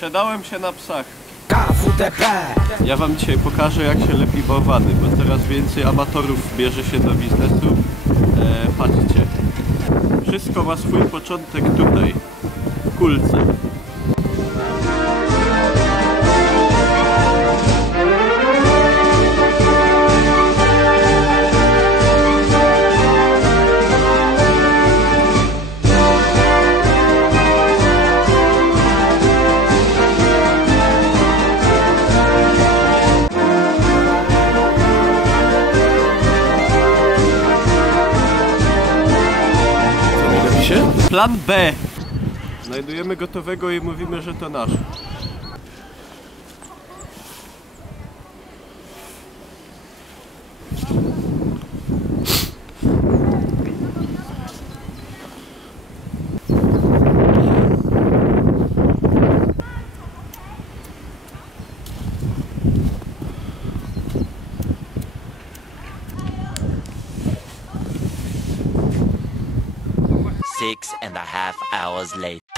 Sprzedałem się na psach. Ja wam dzisiaj pokażę, jak się lepi bałwany, bo coraz więcej amatorów bierze się do biznesu. Patrzcie. Wszystko ma swój początek tutaj, w kulce. Plan B. Znajdujemy gotowego i mówimy, że to nasz. Six and a half hours later.